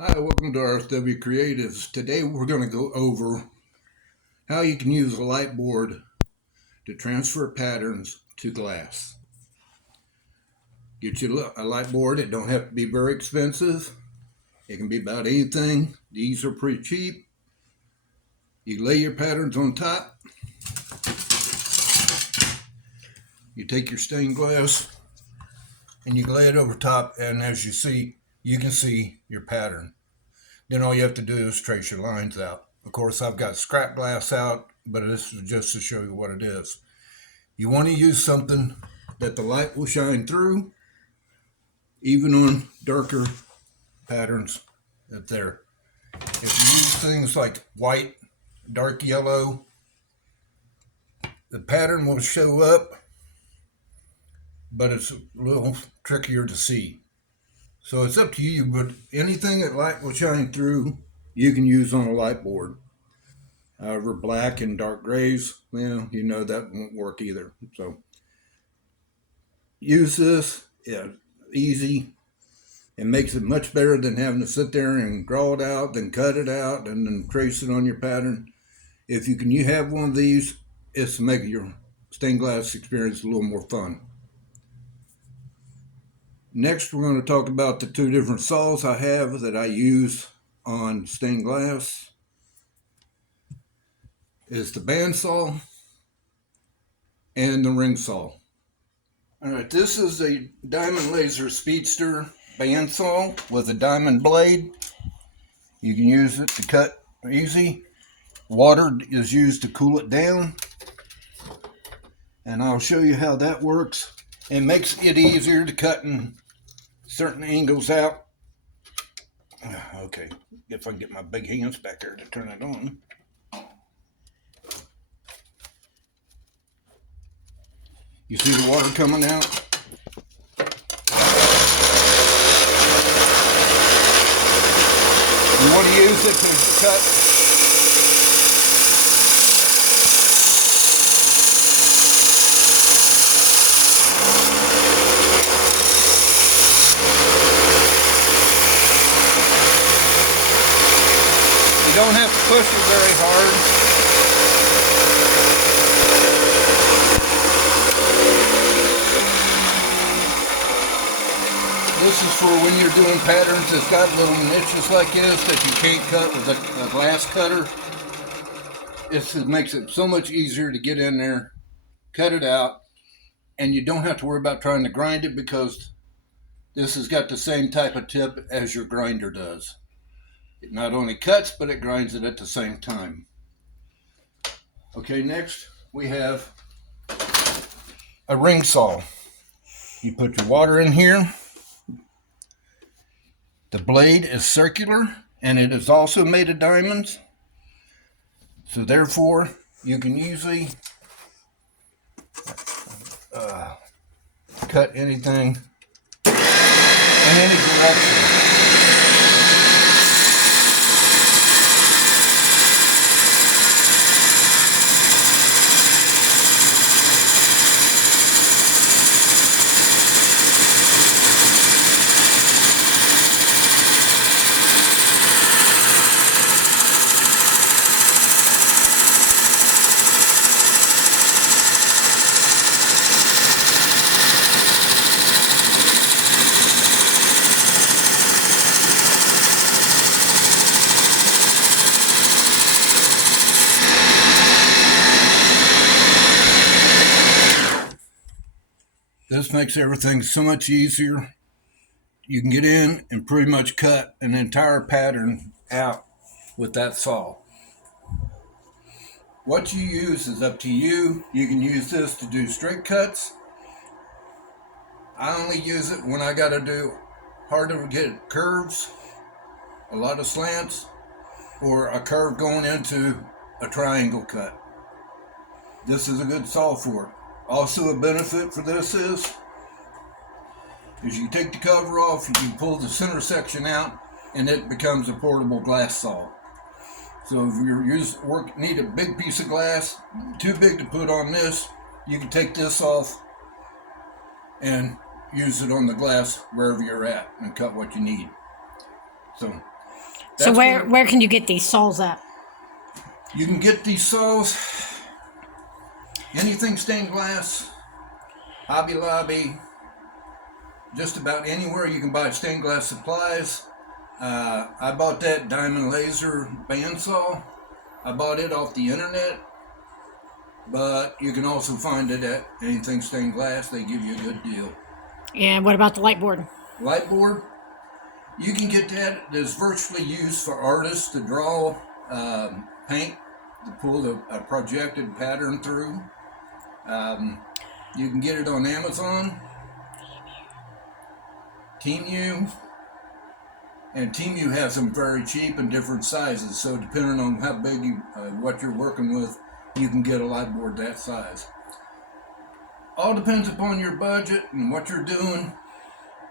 Hi, welcome to RSW Creatives. Today we're going to go over how you can use a lightboard to transfer patterns to glass. Get you a lightboard. It don't have to be very expensive. It can be about anything. These are pretty cheap. You lay your patterns on top. You take your stained glass and you lay it over top, and as you see, you can see your pattern. Then all you have to do is trace your lines out. Of course, I've got scrap glass out, but this is just to show you what it is. You want to use something that the light will shine through, even on darker patterns up there. If you use things like white, dark yellow, the pattern will show up, but it's a little trickier to see. So it's up to you, but anything that light will shine through, you can use on a light board. However, black and dark grays, well, you know that won't work either. So use this. Yeah, easy. It makes it much better than having to sit there and draw it out, then cut it out, and then trace it on your pattern. If you have one of these, it's to make your stained glass experience a little more fun. Next, we're going to talk about the two different saws I have that I use on stained glass. Is the bandsaw and the ring saw. All right, this is a Diamond Laser Speedster bandsaw with a diamond blade. You can use it to cut easy. Water is used to cool it down, and I'll show you how that works. It makes it easier to cut in certain angles out. Okay, if I can get my big hands back there to turn it on. You see the water coming out? You want to use it to cut. You don't have to push it very hard. This is for when you're doing patterns that's got little niches like this that you can't cut with a glass cutter. It makes it so much easier to get in there, cut it out, and you don't have to worry about trying to grind it because this has got the same type of tip as your grinder does. It not only cuts, but it grinds it at the same time. Okay, next we have a ring saw. You put your water in here. The blade is circular, and it is also made of diamonds. So therefore, you can easily cut anything in any direction. This makes everything so much easier. You can get in and pretty much cut an entire pattern out with that saw. What you use is up to you. You can use this to do straight cuts. I only use it when I got to do hard to get curves, a lot of slants, or a curve going into a triangle cut. This is a good saw for it. Also, a benefit for this is you take the cover off, you can pull the center section out, and it becomes a portable glass saw. So if you need a big piece of glass, too big to put on this, you can take this off and use it on the glass wherever you're at and cut what you need. So So where can you get these saws at? You can get these saws, anything stained glass, Hobby Lobby, just about anywhere you can buy stained glass supplies. I bought that diamond laser bandsaw. I bought it off the internet, but you can also find it at anything stained glass. They give you a good deal. And what about the lightboard? Lightboard, you can get that. It's virtually used for artists to draw, paint, to pull a projected pattern through. You can get it on Amazon, Temu, and Temu has them very cheap in different sizes. So depending on how big what you're working with, you can get a lightboard that size. All depends upon your budget and what you're doing.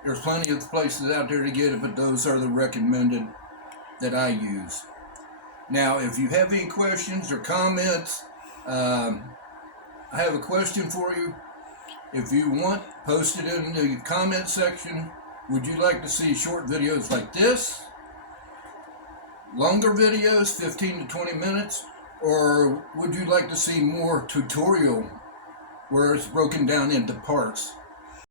There's plenty of places out there to get it, but those are the recommended that I use. Now, if you have any questions or comments, I have a question for you. If you want, post it in the comment section. Would you like to see short videos like this? Longer videos, 15 to 20 minutes? Or would you like to see more tutorial where it's broken down into parts?